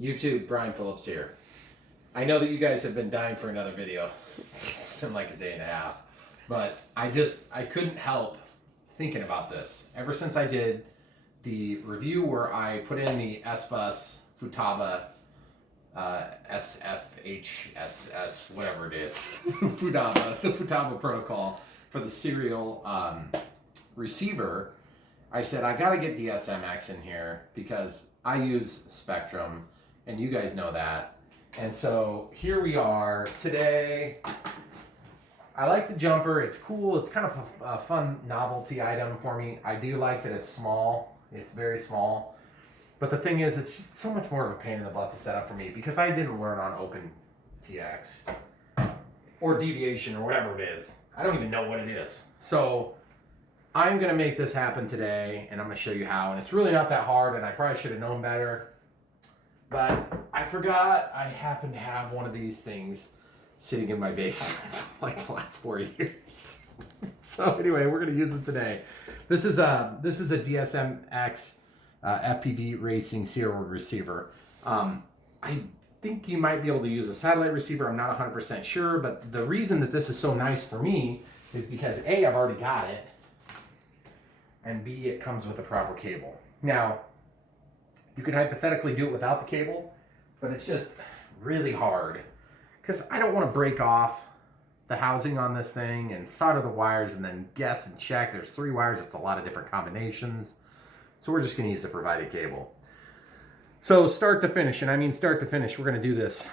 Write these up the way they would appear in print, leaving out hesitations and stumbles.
YouTube, Brian Phillips here. I know that you guys have been dying for another video. It's been like a day and a half. But I couldn't help thinking about this. Ever since I did the review where I put in the SBus Futaba SFHSS, whatever it is, the Futaba protocol for the serial receiver, I said, I gotta get DSMX in here because I use Spectrum, and you guys know that. And so here we are today. I like the jumper. It's cool. It's kind of a fun novelty item for me. I do like that it's small. It's very small. But the thing is, it's just so much more of a pain in the butt to set up for me because I didn't learn on OpenTX or Deviation or whatever it is. I don't even know what it is. So I'm going to make this happen today, and I'm going to show you how. And it's really not that hard, and I probably should have known better. But I forgot I happen to have one of these things sitting in my basement for like the last 4 years. So anyway, we're going to use it today. This is a DSMX FPV racing serial receiver. I think you might be able to use a satellite receiver. I'm not 100% sure, but the reason that this is so nice for me is because A, I've already got it, and B, it comes with a proper cable. Now, you could hypothetically do it without the cable, but it's just really hard because I don't want to break off the housing on this thing and solder the wires and then guess and check. There's 3 wires. It's a lot of different combinations. So we're just going to use the provided cable. So start to finish, and I mean start to finish, we're going to do this.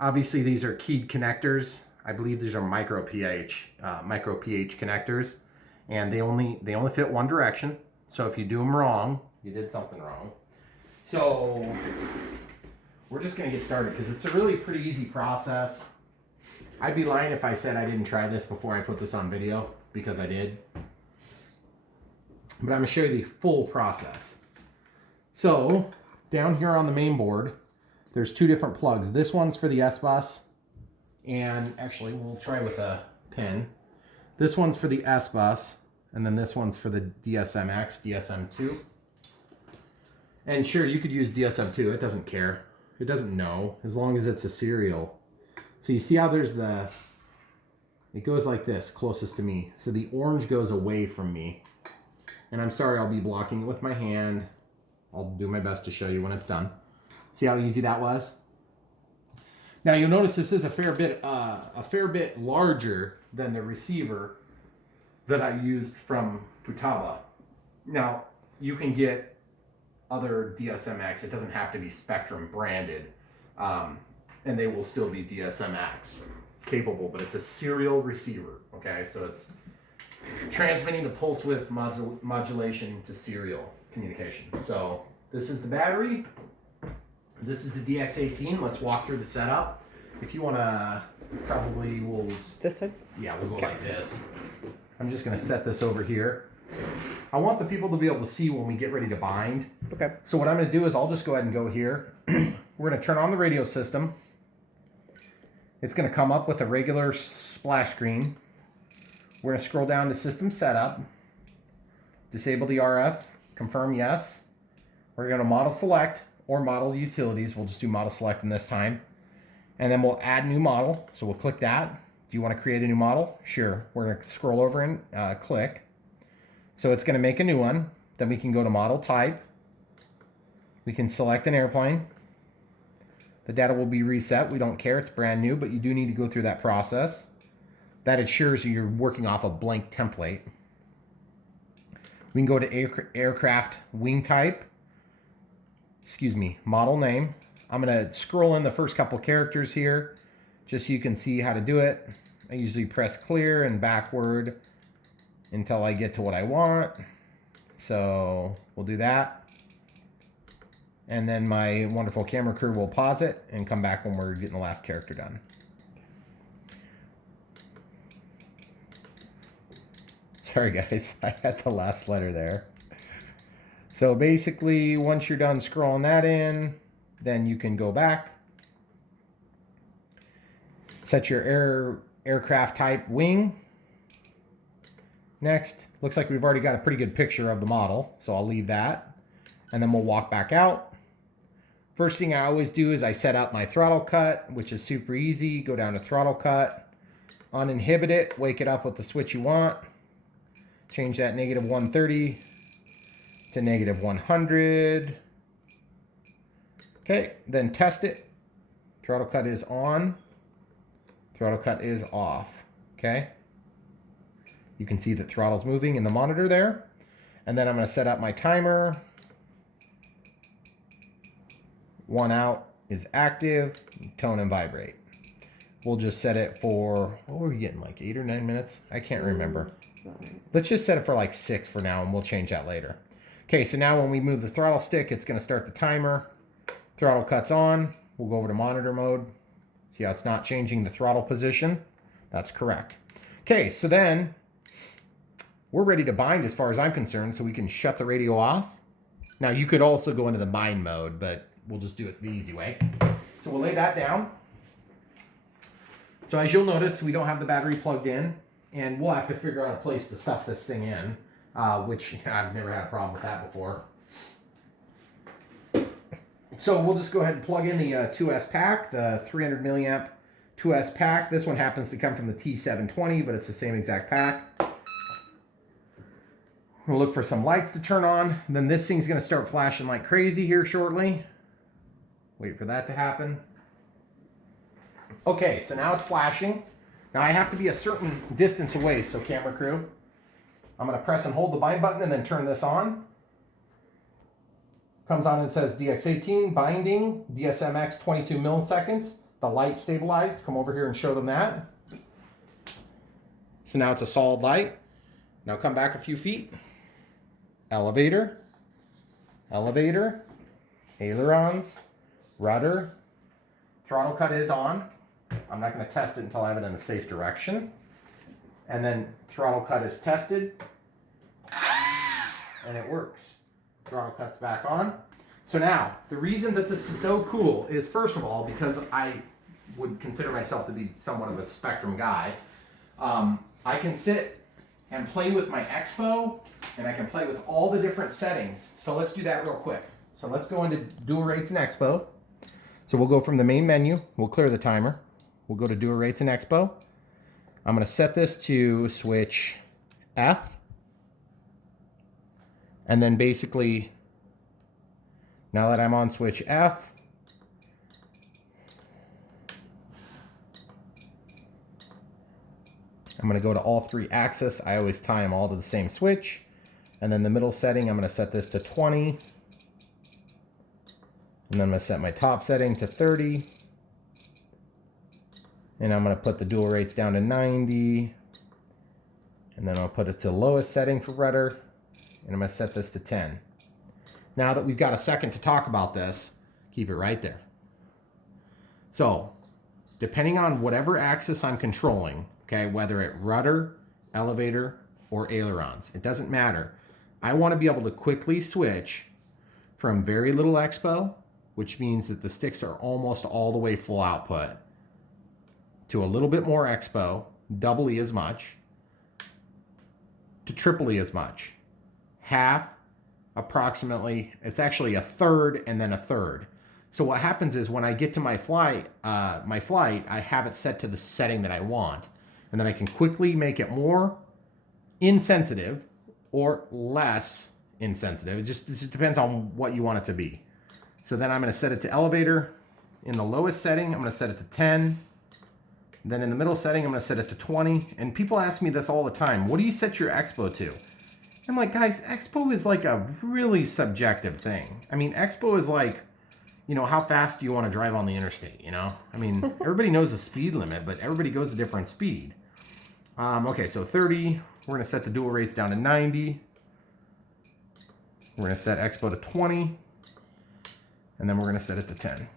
Obviously, these are keyed connectors. I believe these are micro pH connectors, and they only fit one direction. So if you do them wrong, you did something wrong. So we're just going to get started because it's a really pretty easy process. I'd be lying if I said I didn't try this before I put this on video, because I did. But I'm going to show you the full process. So down here on the main board, there's 2 different plugs. This one's for the SBus, and actually we'll try with a pin. This one's for the SBus, and then this one's for the DSMX, DSM2. And sure, you could use DSM2, it doesn't care. It doesn't know, as long as it's a serial. So you see how there's it goes like this, closest to me. So the orange goes away from me. And I'm sorry, I'll be blocking it with my hand. I'll do my best to show you when it's done. See how easy that was? Now you'll notice this is a fair bit larger than the receiver that I used from Futaba. Now you can get other DSMX. It doesn't have to be Spectrum branded, and they will still be DSMX capable. But it's a serial receiver. Okay, so it's transmitting the pulse width modulation to serial communication. So this is the battery. This is the DX18. Let's walk through the setup. If you want to, probably we'll... This side? Yeah, we'll go like this. I'm just going to set this over here. I want the people to be able to see when we get ready to bind. Okay. So what I'm going to do is I'll just go ahead and go here. We're going to turn on the radio system. It's going to come up with a regular splash screen. We're going to scroll down to System Setup, disable the RF, confirm yes. We're going to model select or model utilities. We'll just do model select in this time. And then we'll add new model. So we'll click that. Do you want to create a new model? Sure. We're going to scroll over and click. So it's going to make a new one. Then we can go to model type. We can select an airplane. The data will be reset. We don't care. It's brand new, but you do need to go through that process. That ensures you're working off a blank template. We can go to aircraft wing type. Model name. I'm going to scroll in the first couple characters here just so you can see how to do it. I usually press clear and backward until I get to what I want. So we'll do that. And then my wonderful camera crew will pause it and come back when we're getting the last character done. Sorry guys, I had the last letter there. So basically, once you're done scrolling that in, then you can go back. Set your aircraft type wing. Next, looks like we've already got a pretty good picture of the model, so I'll leave that. And then we'll walk back out. First thing I always do is I set up my throttle cut, which is super easy. Go down to throttle cut, uninhibit it, wake it up with the switch you want. Change that -130 to -100. Okay, then test it. Throttle cut is on. Throttle cut is off. Okay. You can see that throttle's moving in the monitor there. And then I'm going to set up my timer. 1 out is active, tone and vibrate. We'll just set it for, what were we getting, like 8 or 9 minutes? I can't remember. Let's just set it for like 6 for now, and we'll change that later. Okay, so now when we move the throttle stick, it's going to start the timer. Throttle cut's on. We'll go over to monitor mode. See how it's not changing the throttle position? That's correct. Okay, so then we're ready to bind as far as I'm concerned, so we can shut the radio off. Now, you could also go into the bind mode, but we'll just do it the easy way. So we'll lay that down. So as you'll notice, we don't have the battery plugged in, and we'll have to figure out a place to stuff this thing in, which I've never had a problem with that before. So we'll just go ahead and plug in the 2S pack, the 300 milliamp 2S pack. This one happens to come from the T720, but it's the same exact pack. We'll look for some lights to turn on. Then this thing's going to start flashing like crazy here shortly. Wait for that to happen. Okay, so now it's flashing. Now I have to be a certain distance away, so camera crew, I'm going to press and hold the bind button and then turn this on. Comes on and says DX18, binding, DSMX 22 milliseconds. The light stabilized. Come over here and show them that. So now it's a solid light. Now come back a few feet. Elevator, elevator, ailerons, rudder. Throttle cut is on. I'm not going to test it until I have it in a safe direction. And then throttle cut is tested. And it works. Throttle cut's back on. So now, the reason that this is so cool is, first of all, because I would consider myself to be somewhat of a Spectrum guy. I can sit and play with my Expo, and I can play with all the different settings. So let's do that real quick. So let's go into dual rates and Expo. So we'll go from the main menu. We'll clear the timer. We'll go to dual rates and Expo. I'm going to set this to switch F. And then basically, now that I'm on switch F, I'm going to go to all 3 axis. I always tie them all to the same switch. And then the middle setting, I'm going to set this to 20. And then I'm going to set my top setting to 30. And I'm going to put the dual rates down to 90. And then I'll put it to the lowest setting for rudder. And I'm going to set this to 10. Now that we've got a second to talk about this, keep it right there. So, depending on whatever axis I'm controlling, okay, whether it's rudder, elevator, or ailerons, it doesn't matter. I want to be able to quickly switch from very little expo, which means that the sticks are almost all the way full output, to a little bit more expo, doubly as much, to triply as much. Half, approximately, it's actually a third and then a third. So what happens is when I get to my flight, I have it set to the setting that I want. And then I can quickly make it more insensitive or less insensitive. It just depends on what you want it to be. So then I'm going to set it to elevator. In the lowest setting, I'm going to set it to 10. Then in the middle setting, I'm going to set it to 20. And people ask me this all the time. What do you set your expo to? I'm like, guys, expo is like a really subjective thing. I mean, expo is like, you know, how fast do you want to drive on the interstate, you know? I mean, everybody knows the speed limit, but everybody goes a different speed. Okay, so 30. We're going to set the dual rates down to 90. We're going to set expo to 20. And then we're going to set it to 10.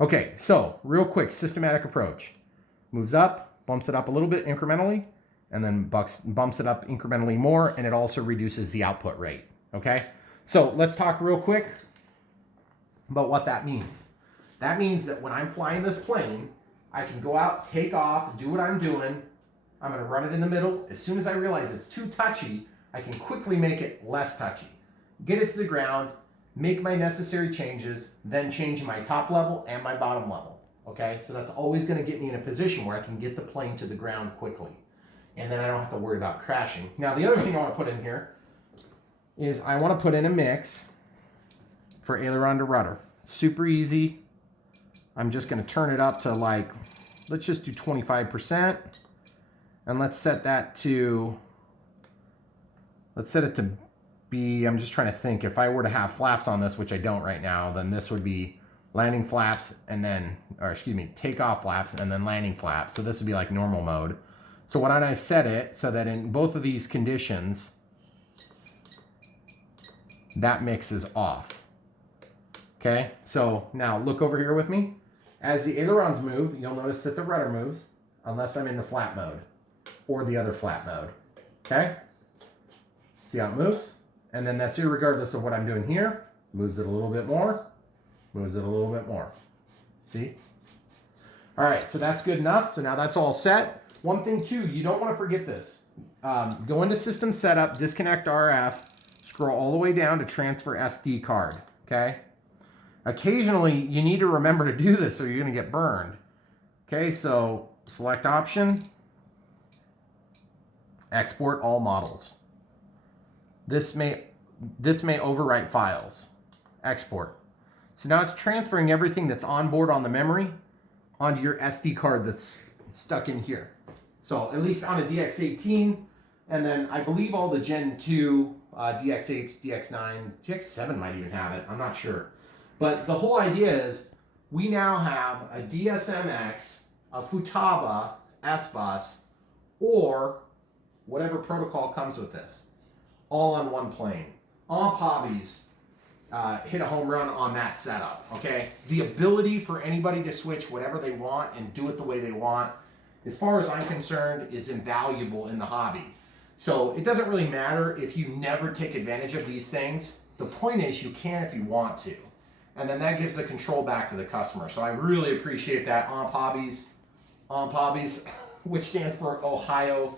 Okay, so real quick, systematic approach. Moves up, bumps it up a little bit incrementally, and then bumps it up incrementally more, and it also reduces the output rate, okay? So let's talk real quick about what that means. That means that when I'm flying this plane, I can go out, take off, do what I'm doing. I'm gonna run it in the middle. As soon as I realize it's too touchy, I can quickly make it less touchy. Get it to the ground, make my necessary changes, then change my top level and my bottom level. Okay, so that's always going to get me in a position where I can get the plane to the ground quickly. And then I don't have to worry about crashing. Now, the other thing I want to put in here is I want to put in a mix for aileron to rudder. Super easy. I'm just going to turn it up to like, let's just do 25%. And let's set that to, let's set it to be, I'm just trying to think, if I were to have flaps on this, which I don't right now, then this would be landing flaps and then, or excuse me, takeoff flaps and then landing flaps. So this would be like normal mode. So why don't I set it so that in both of these conditions, that mix is off. Okay, so now look over here with me. As the ailerons move, you'll notice that the rudder moves unless I'm in the flap mode or the other flap mode. Okay, see how it moves? And then that's irregardless of what I'm doing here. Moves it a little bit more, moves it a little bit more. See? All right, so that's good enough. So now that's all set. One thing too, you don't want to forget this. Go into system setup, disconnect RF, scroll all the way down to transfer SD card, okay? Occasionally, you need to remember to do this or you're gonna get burned. Okay, so select option, export all models. This may overwrite files. Export. So now it's transferring everything that's on board on the memory onto your SD card that's stuck in here. So at least on a DX18, and then I believe all the Gen 2, DX8s, DX9s, DX7 might even have it, I'm not sure. But the whole idea is we now have a DSMX, a Futaba, SBus, or whatever protocol comes with this, all on one plane. OMP Hobbies hit a home run on that setup, okay? The ability for anybody to switch whatever they want and do it the way they want, as far as I'm concerned, is invaluable in the hobby. So it doesn't really matter if you never take advantage of these things. The point is you can if you want to. And then that gives the control back to the customer. So I really appreciate that. OMP Hobbies, which stands for Ohio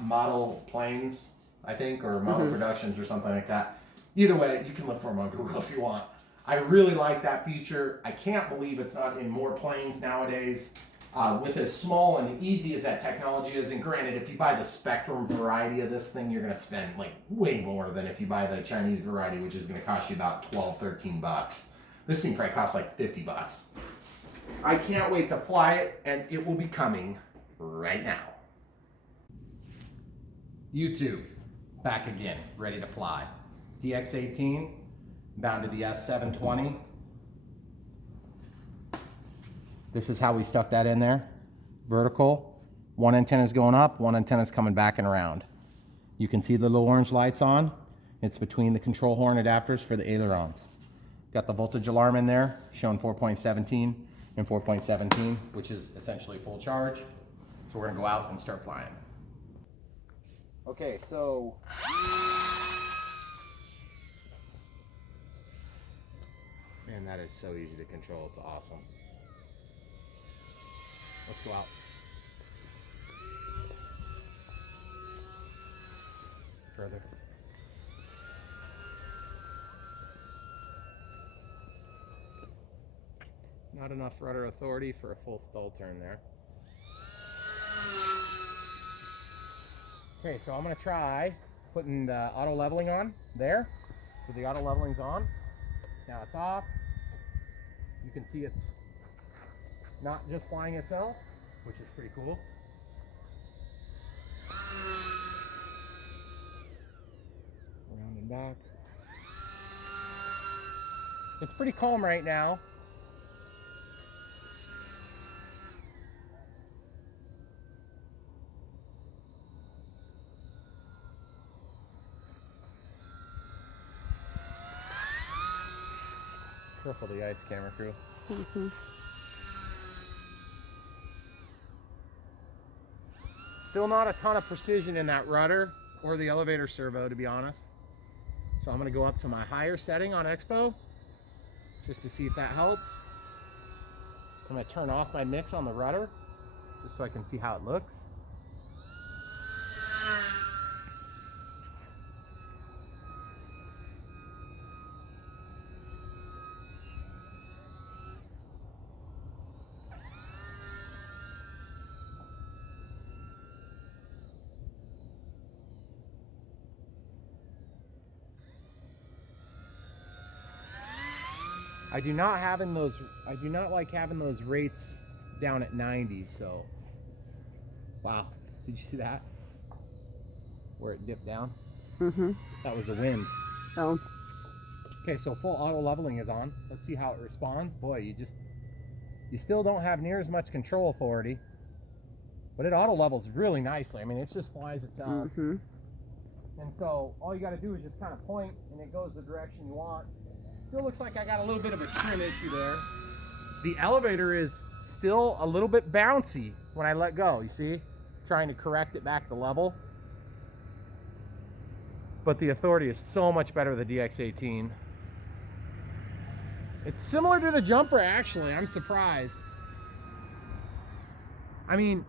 Model Planes, I think, or Model Productions or something like that. Either way, you can look for them on Google if you want. I really like that feature. I can't believe it's not in more planes nowadays. With as small and easy as that technology is, and granted, if you buy the Spectrum variety of this thing, you're going to spend like way more than if you buy the Chinese variety, which is going to cost you about 12, 13 bucks. This thing probably costs like 50 bucks. I can't wait to fly it, and it will be coming right now. YouTube, back again, ready to fly. DX18, bound to the S720. This is how we stuck that in there. Vertical. One antenna is going up, one antenna is coming back and around. You can see the little orange lights on. It's between the control horn adapters for the ailerons. Got the voltage alarm in there, showing 4.17 and 4.17, which is essentially full charge. So we're gonna go out and start flying. Okay, so man, that is so easy to control. It's awesome. Let's go out. Further. Not enough rudder authority for a full stall turn there. Okay, so I'm going to try putting the auto leveling on there. So the auto leveling's on. Now it's off. You can see it's not just flying itself, which is pretty cool. Around and back. It's pretty calm right now. Careful the ice, camera crew. Still not a ton of precision in that rudder or the elevator servo, to be honest. So I'm going to go up to my higher setting on Expo just to see if that helps. I'm going to turn off my mix on the rudder just so I can see how it looks. I do not like having those rates down at 90, so. Wow, did you see that? Where it dipped down? Mm-hmm. That was the wind. Oh. Okay, so full auto leveling is on. Let's see how it responds. Boy, you still don't have near as much control authority, but it auto levels really nicely. I mean, it just flies itself. Mm-hmm. And so all you got to do is just kind of point and it goes the direction you want. Still looks like I got a little bit of a trim issue there. The elevator is still a little bit bouncy when I let go, you see? Trying to correct it back to level. But the authority is so much better with the DX18. It's similar to the Jumper, actually. I'm surprised. I mean,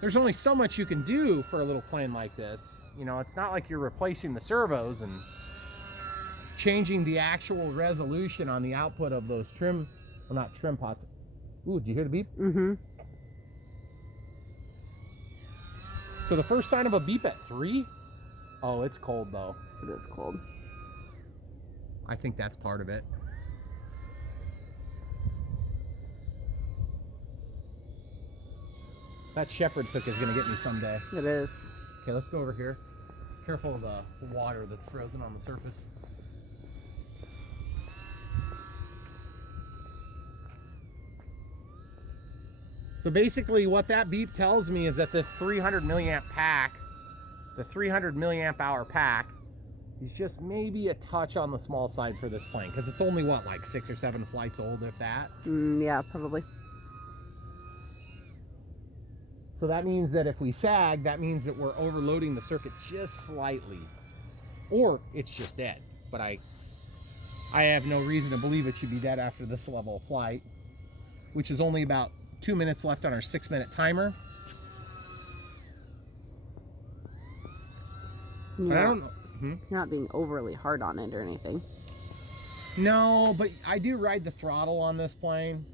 there's only so much you can do for a little plane like this. You know, it's not like you're replacing the servos and changing the actual resolution on the output of those trim, well, not trim pots. Ooh, did you hear the beep? Mm-hmm. So the first sign of a beep at 3? Oh, it's cold though. It is cold. I think that's part of it. That shepherd's hook is gonna get me someday. It is. Okay, let's go over here. Careful of the water that's frozen on the surface. So basically what that beep tells me is that this 300 milliamp pack, the 300 milliamp hour pack, is just maybe a touch on the small side for this plane, because it's only what, like 6 or 7 flights old, if that. Yeah, probably. So that means that if we sag, that means that we're overloading the circuit just slightly, or it's just dead. But I have no reason to believe it should be dead after this level of flight, which is only about 2 minutes left on our 6-minute timer. But I don't know. You're not being overly hard on it or anything. No, but I do ride the throttle on this plane.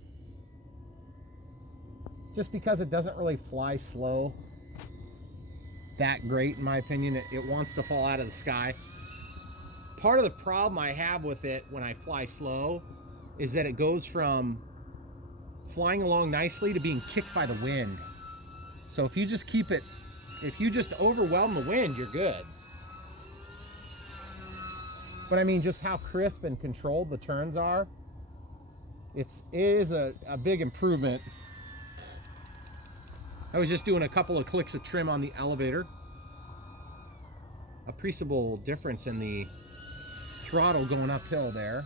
Just because it doesn't really fly slow that great, in my opinion. It wants to fall out of the sky. Part of the problem I have with it when I fly slow is that it goes from flying along nicely to being kicked by the wind. So if you just overwhelm the wind, you're good. But I mean, just how crisp and controlled the turns are, it is a big improvement. I was just doing a couple of clicks of trim on the elevator. Appreciable difference in the throttle going uphill there.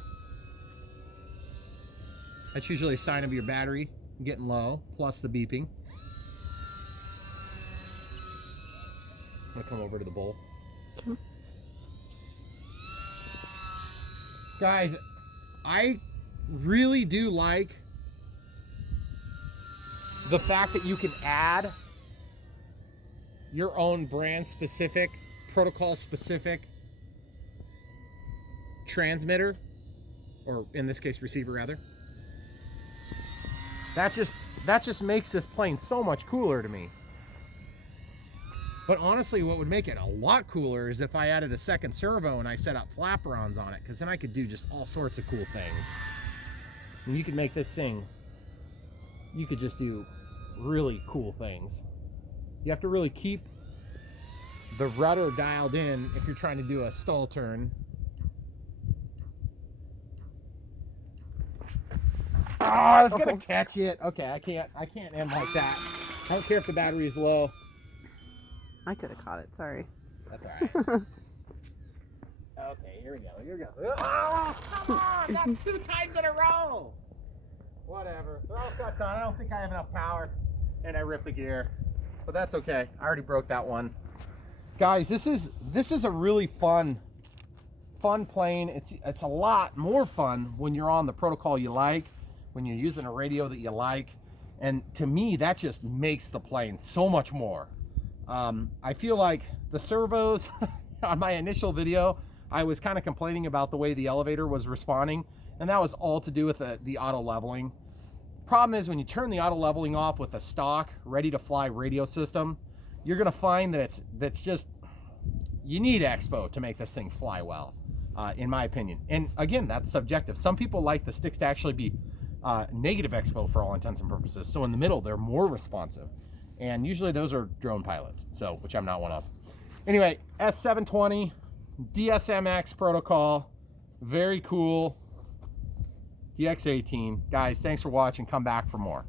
That's usually a sign of your battery getting low, plus the beeping. I'm gonna come over to the bowl. Okay. Guys, I really do like the fact that you can add your own brand specific, protocol specific transmitter, or in this case receiver rather. That just makes this plane so much cooler to me. But honestly, what would make it a lot cooler is if I added a second servo and I set up flaperons on it, because then I could do just all sorts of cool things. And you could make this thing, you could just do really cool things. You have to really keep the rudder dialed in if you're trying to do a stall turn. Oh, it's gonna catch it. Okay, I can't end like that. I don't care if the battery is low. I could have caught it, sorry. That's alright. Okay, here we go. Oh, come on! That's 2 times in a row! Whatever. Throttle cuts on. I don't think I have enough power. And I ripped the gear. But that's okay. I already broke that one. Guys, this is a really fun plane. It's a lot more fun when you're on the protocol you like, when you're using a radio that you like. And to me, that just makes the plane so much more. I feel like the servos on my initial video, I was kind of complaining about the way the elevator was responding, and that was all to do with the auto leveling. Problem is, when you turn the auto leveling off with a stock ready to fly radio system, you're gonna find that that's just, you need expo to make this thing fly well. in my opinion. And again, that's subjective. Some people like the sticks to actually be negative expo for all intents and purposes. So in the middle, they're more responsive. And usually those are drone pilots, so which I'm not one of. Anyway, S720, DSMX protocol, very cool. DX18. Guys, thanks for watching. Come back for more.